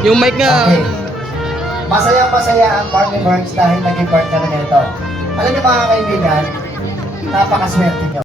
Yung mic nga. Okay. Masayang-masaya ang Barney Burns dahil naging part ka na nito. Alam niyo mga kaibigan, napakaswerte niyo.